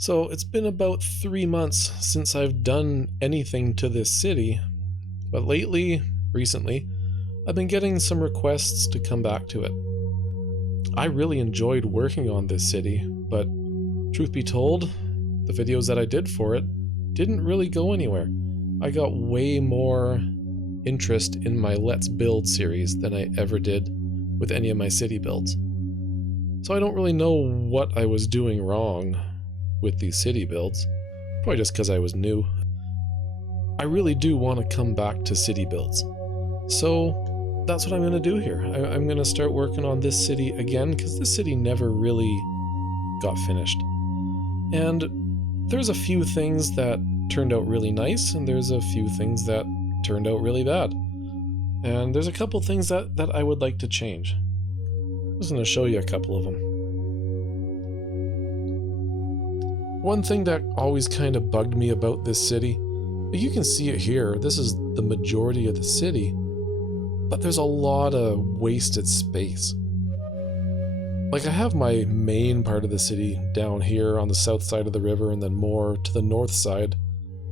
So it's been about 3 months since I've done anything to this city, but recently, I've been getting some requests to come back to it. I really enjoyed working on this city, but truth be told, the videos that I did for it didn't really go anywhere. I got way more interest in my Let's Build series than I ever did with any of my city builds. So I don't really know what I was doing wrong with these city builds, probably just because I was new. I really do want to come back to city builds. So that's what I'm going to do here. I'm going to start working on this city again because this city never really got finished. And there's a few things that turned out really nice, and there's a few things that turned out really bad. And there's a couple things that I would like to change. I'm just going to show you a couple of them. One thing that always kind of bugged me about this city, you can see it here, this is the majority of the city, but there's a lot of wasted space. Like, I have my main part of the city down here on the south side of the river and then more to the north side,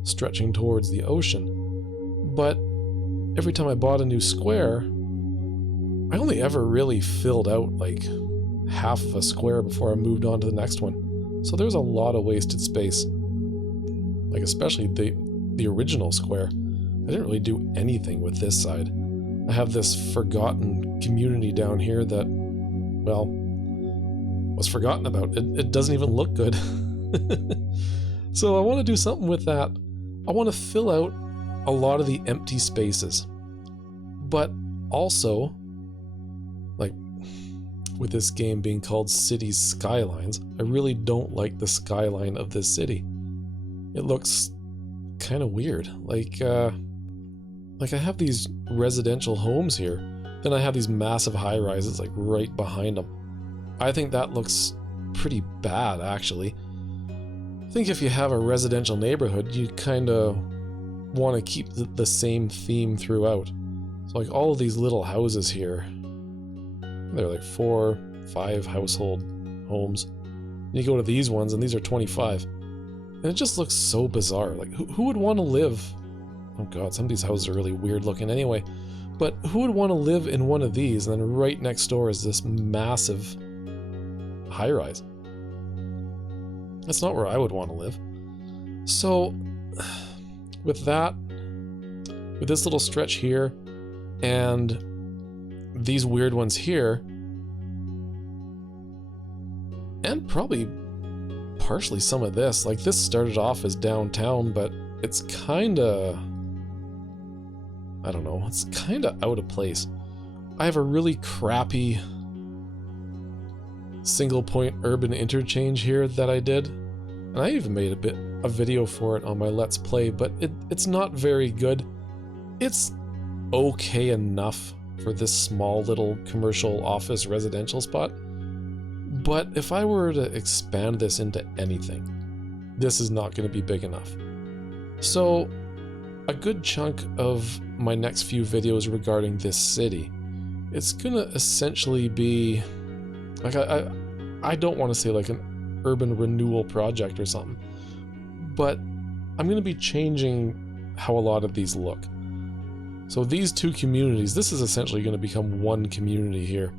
stretching towards the ocean. But every time I bought a new square, I only ever really filled out like half of a square before I moved on to the next one. So there's a lot of wasted space. Like, especially the original square. I didn't really do anything with this side. I have this forgotten community down here that, well, was forgotten about. It doesn't even look good. So I want to do something with that. I want to fill out a lot of the empty spaces. But also, like, with this game being called Cities Skylines, I really don't like the skyline of this city. It looks kind of weird. Like I have these residential homes here, then I have these massive high-rises like right behind them. I think that looks pretty bad, actually. I think if you have a residential neighborhood, you kind of want to keep the same theme throughout. So like all of these little houses here, they're like 4, 5 household homes. And you go to these ones and these are 25. And it just looks so bizarre. Like, who would want to live? Oh god, some of these houses are really weird looking anyway. But who would want to live in one of these and then right next door is this massive high-rise? That's not where I would want to live. So, with that, with this little stretch here, and these weird ones here, and probably partially some of this, like this started off as downtown, but it's kinda, I don't know, it's kinda out of place. I have a really crappy single point urban interchange here that I did, and I even made a video for it on my Let's Play, but it's not very good. It's okay enough for this small little commercial office residential spot, but if I were to expand this into anything, this is not going to be big enough. So a good chunk of my next few videos regarding this city, it's gonna essentially be like, I don't want to say like an urban renewal project or something, but I'm gonna be changing how a lot of these look. So these two communities, this is essentially going to become one community here,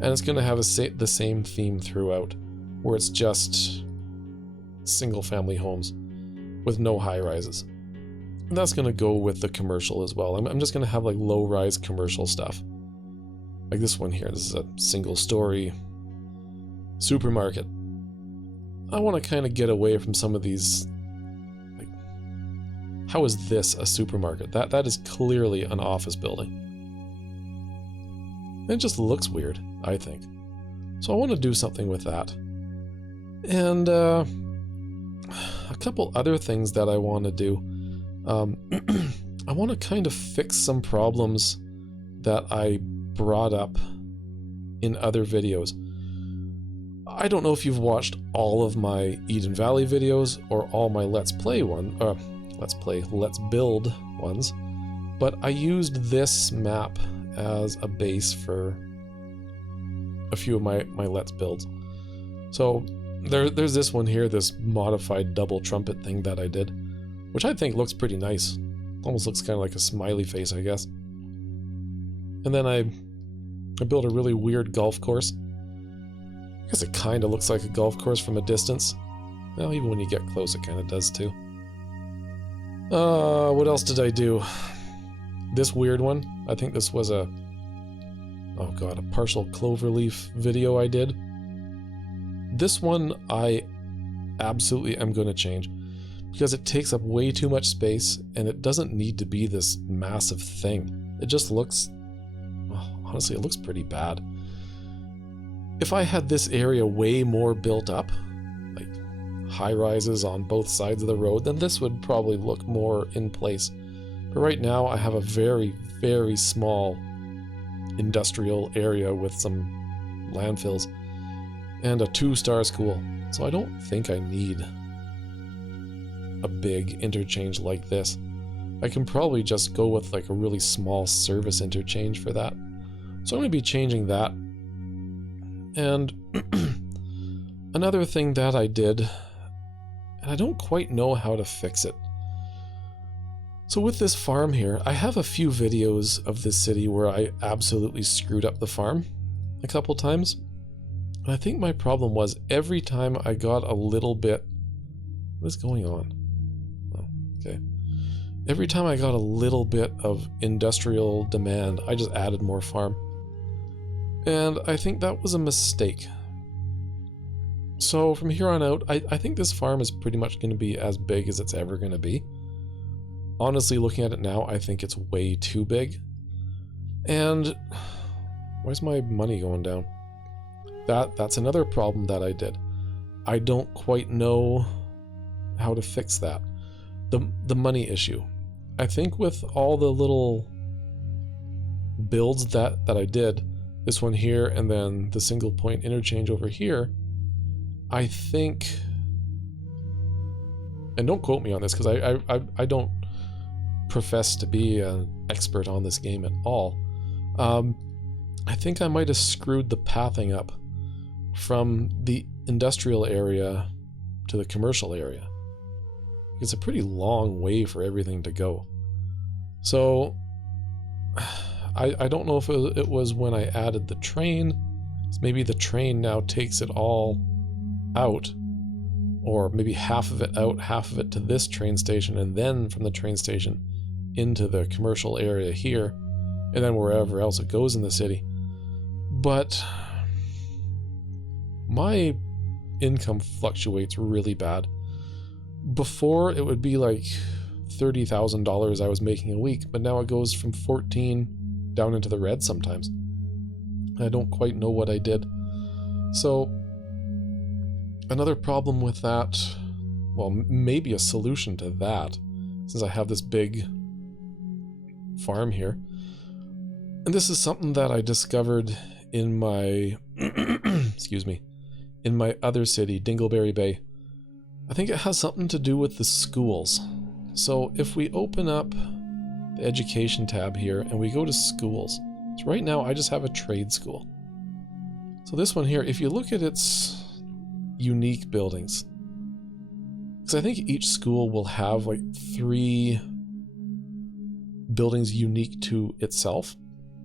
and it's going to have the same theme throughout, where it's just single family homes with no high rises. And that's going to go with the commercial as well. I'm just going to have like low rise commercial stuff. Like this one here, this is a single story supermarket. I want to kind of get away from some of these. Like, how is this a supermarket? That is clearly an office building. It just looks weird, I think. So I want to do something with that. And a couple other things that I want to do. I want to kind of fix some problems that I brought up in other videos. I don't know if you've watched all of my Eden Valley videos or all my Let's Build ones, but I used this map as a base for a few of my Let's Builds. So There's this one here, this modified double trumpet thing that I did, which I think looks pretty nice. Almost looks kind of like a smiley face, I guess. And then I built a really weird golf course. I guess it kind of looks like a golf course from a distance. Well, even when you get close, it kind of does too. What else did I do? This weird one. I think this was a partial cloverleaf video I did. This one I absolutely am going to change because it takes up way too much space and it doesn't need to be this massive thing. It just looks, honestly, it looks pretty bad. If I had this area way more built up, like high rises on both sides of the road, then this would probably look more in place. But right now I have a very, very small industrial area with some landfills and a 2-star school. So I don't think I need a big interchange like this. I can probably just go with like a really small service interchange for that. So I'm going to be changing that. And another thing that I did, and I don't quite know how to fix it. So with this farm here, I have a few videos of this city where I absolutely screwed up the farm a couple times. And I think my problem was every time I got a little bit... What is going on? Oh, okay. Every time I got a little bit of industrial demand, I just added more farm. And I think that was a mistake. So from here on out, I think this farm is pretty much going to be as big as it's ever going to be. Honestly, looking at it now, I think it's way too big. And where's my money going down? That's another problem that I did. I don't quite know how to fix that. The money issue. I think with all the little builds that I did, this one here and then the single point interchange over here, I think, and don't quote me on this because I don't profess to be an expert on this game at all. I think I might have screwed the pathing up from the industrial area to the commercial area. It's a pretty long way for everything to go. So I don't know if it was when I added the train. Maybe the train now takes it all out, or maybe half of it out, half of it to this train station, and then from the train station into the commercial area here, and then wherever else it goes in the city. But my income fluctuates really bad. Before it would be like $30,000 I was making a week, but now it goes from 14 down into the red sometimes. I don't quite know what I did. So another problem with that, well, maybe a solution to that, since I have this big farm here. And this is something that I discovered in my excuse me, in my other city, Dingleberry Bay. I think it has something to do with the schools. So if we open up the education tab here and we go to schools, so right now I just have a trade school. So this one here, if you look at its unique buildings, because I think each school will have like 3 buildings unique to itself.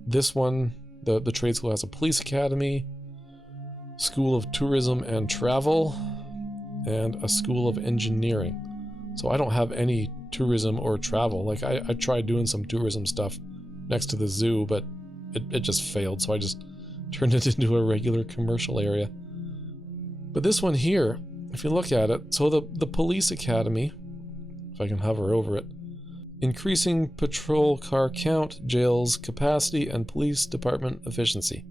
This one, the trade school, has a police academy, school of tourism and travel, and a school of engineering. So I don't have any tourism or travel. Like I tried doing some tourism stuff next to the zoo, but it just failed, so I just turned it into a regular commercial area. But this one here, if you look at it, so the police academy, if I can hover over it, increasing patrol car count, jails capacity, and police department efficiency.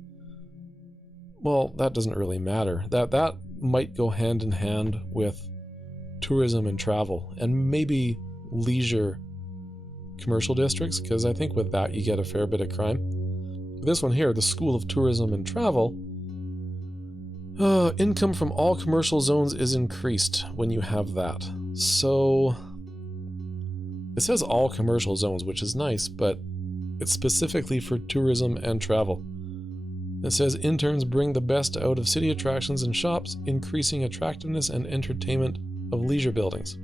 Well, that doesn't really matter. That might go hand in hand with tourism and travel, and maybe leisure commercial districts, because I think with that you get a fair bit of crime. This one here, the School of Tourism and Travel, income from all commercial zones is increased when you have that. So it says all commercial zones, which is nice, but it's specifically for tourism and travel. It says interns bring the best out of city attractions and shops, increasing attractiveness and entertainment of leisure buildings.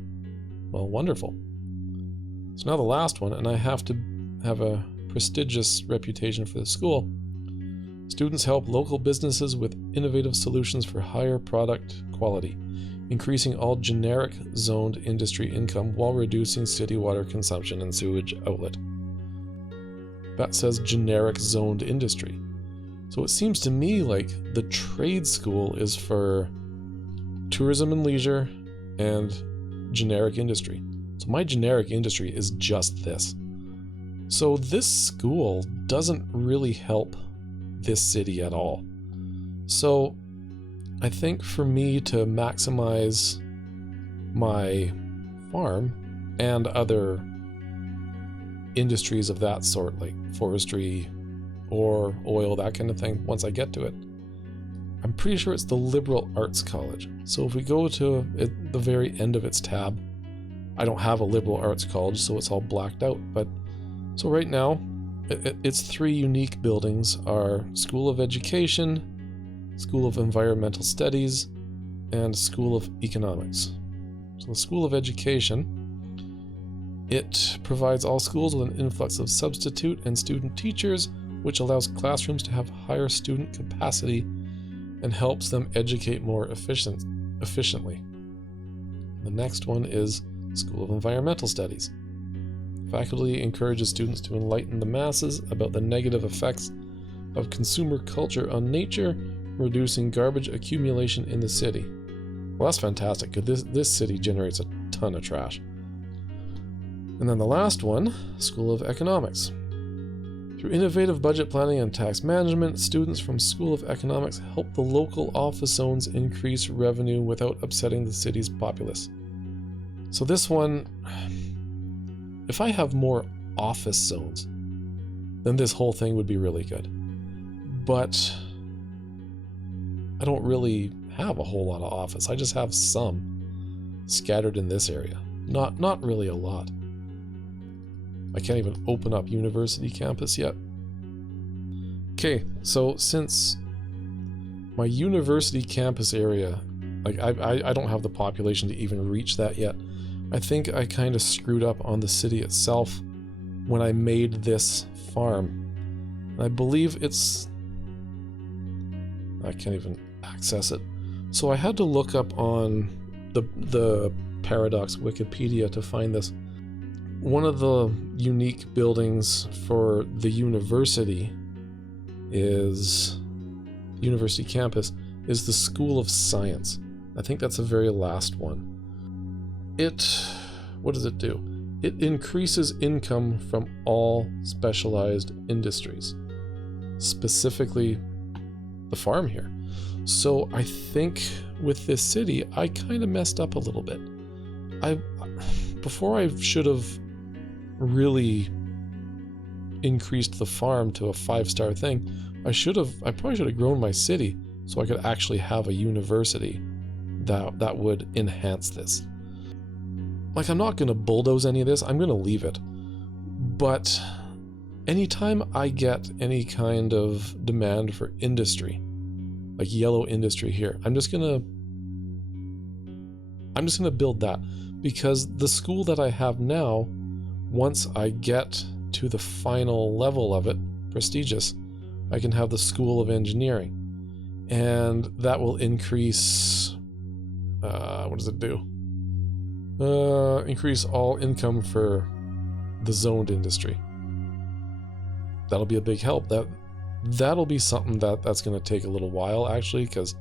Well, wonderful. So now the last one, and I have to have a prestigious reputation for the school. Students help local businesses with innovative solutions for higher product quality, increasing all generic zoned industry income while reducing city water consumption and sewage outlet. That says generic zoned industry. So it seems to me like the trade school is for tourism and leisure and generic industry. So my generic industry is just this. So this school doesn't really help this city at all. So I think for me to maximize my farm and other industries of that sort, like forestry or oil, that kind of thing, once I get to it, I'm pretty sure it's the Liberal Arts College. So if we go to the very end of its tab, I don't have a liberal arts college, so it's all blacked out. But so right now, its three unique buildings are School of Education, School of Environmental Studies, and School of Economics. So the School of Education, it provides all schools with an influx of substitute and student teachers, which allows classrooms to have higher student capacity and helps them educate more efficiently. The next one is School of Environmental Studies. Faculty encourages students to enlighten the masses about the negative effects of consumer culture on nature, reducing garbage accumulation in the city. Well, that's fantastic, because this city generates a ton of trash. And then the last one, School of Economics. Through innovative budget planning and tax management, students from School of Economics help the local office zones increase revenue without upsetting the city's populace. So this one, if I have more office zones, then this whole thing would be really good. But I don't really have a whole lot of office. I just have some scattered in this area. Not really a lot. I can't even open up University Campus yet. Okay, so since my University Campus area, like I don't have the population to even reach that yet. I think I kind of screwed up on the city itself when I made this farm. And I believe I can't even access it. So I had to look up on the Paradox Wikipedia to find this. One of the unique buildings for the university University Campus is the School of Science. I think that's the very last one. What does it do? It increases income from all specialized industries, specifically the farm here. So I think with this city, I kind of messed up a little bit. Before I should have really increased the farm to a 5-star thing, I probably should have grown my city so I could actually have a university that would enhance this. Like, I'm not going to bulldoze any of this, I'm going to leave it. But anytime I get any kind of demand for industry, like yellow industry here, I'm just gonna build that, because the school that I have now, once I get to the final level of it, prestigious, I can have the School of Engineering, and that will increase, what does it do? Increase all income for the zoned industry. That'll be a big help. That'll be something that's going to take a little while, actually, because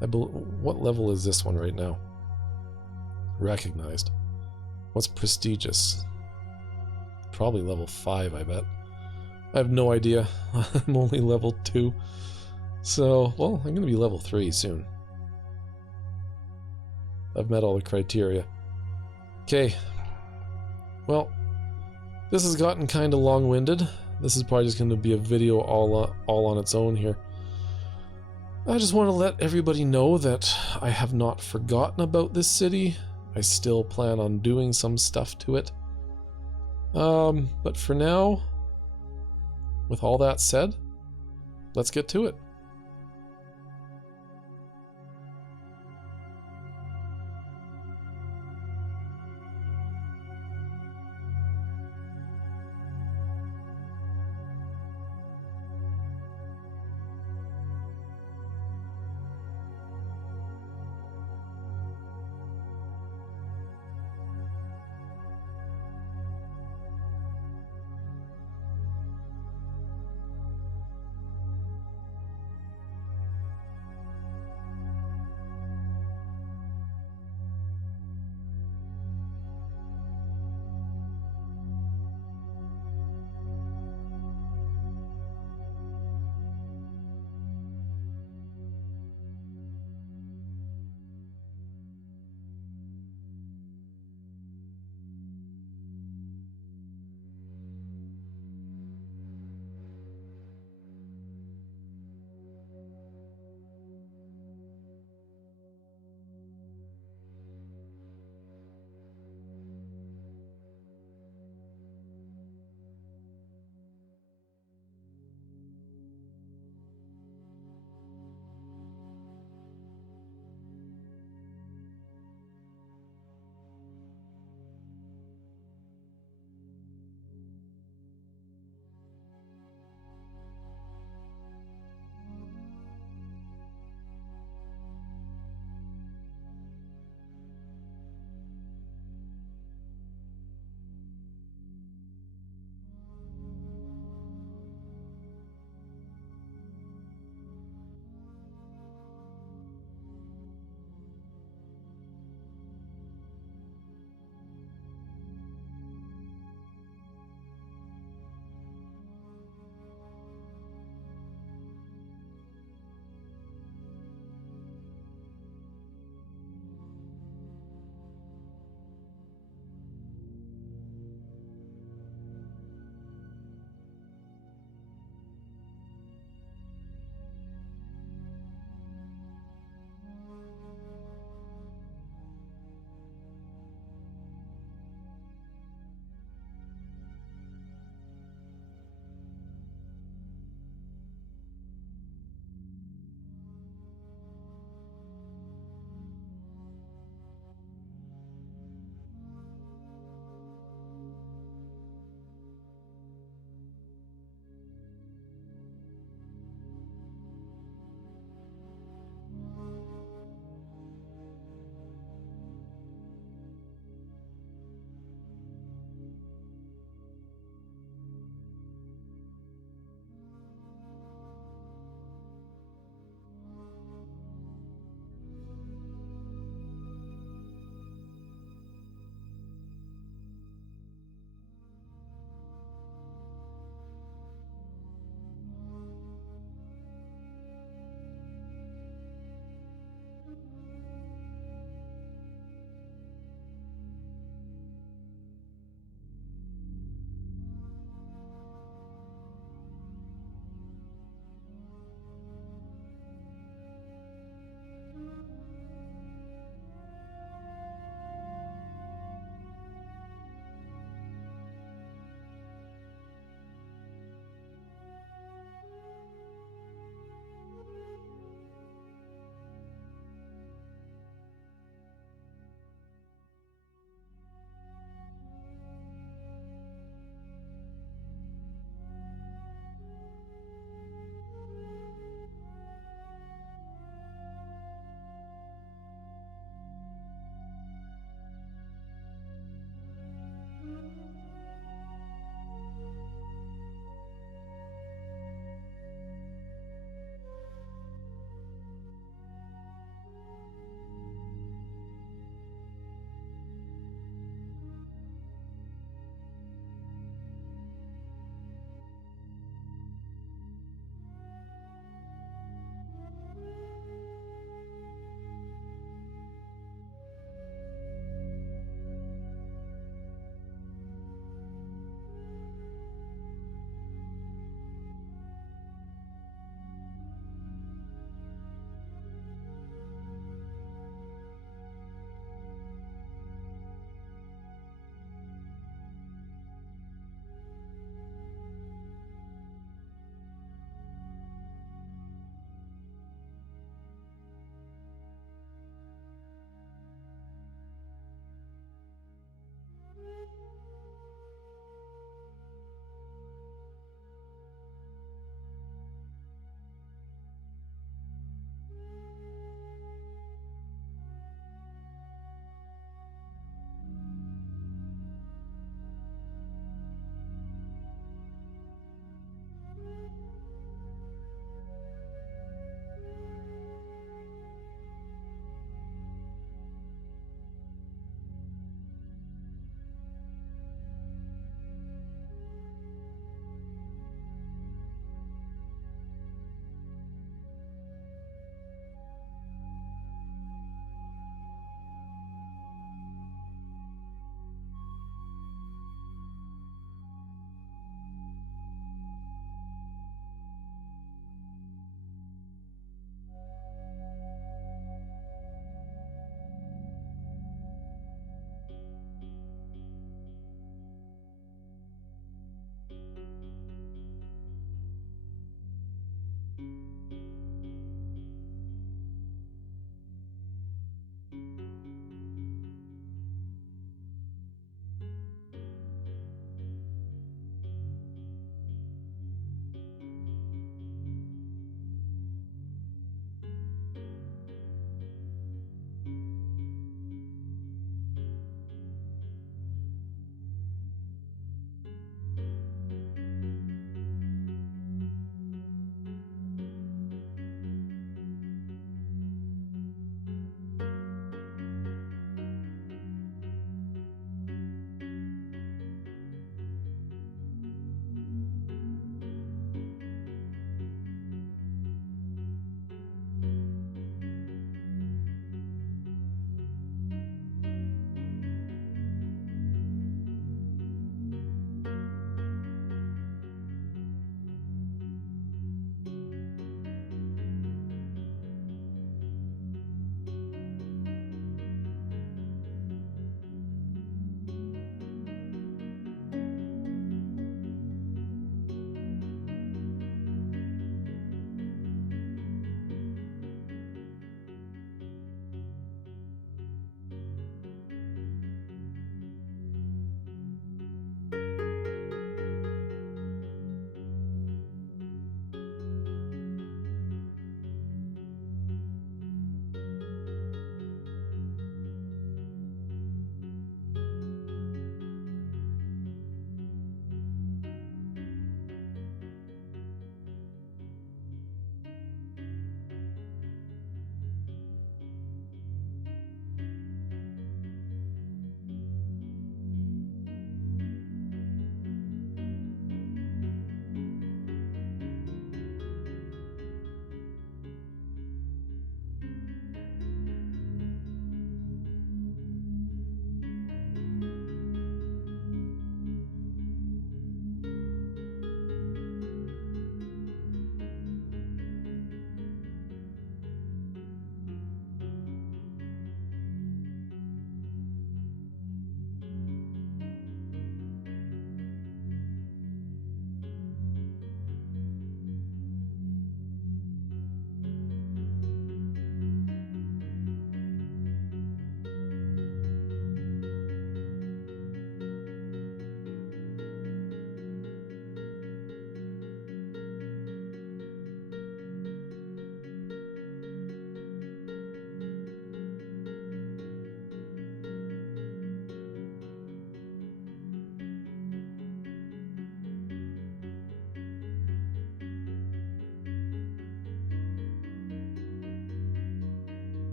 what level is this one right now? Recognized. What's prestigious? Probably level 5, I bet. I have no idea. I'm only level 2. So, well, I'm going to be level 3 soon. I've met all the criteria. Okay. Well, this has gotten kind of long-winded. This is probably just going to be a video all on its own here. I just want to let everybody know that I have not forgotten about this city. I still plan on doing some stuff to it. But for now, with all that said, let's get to it.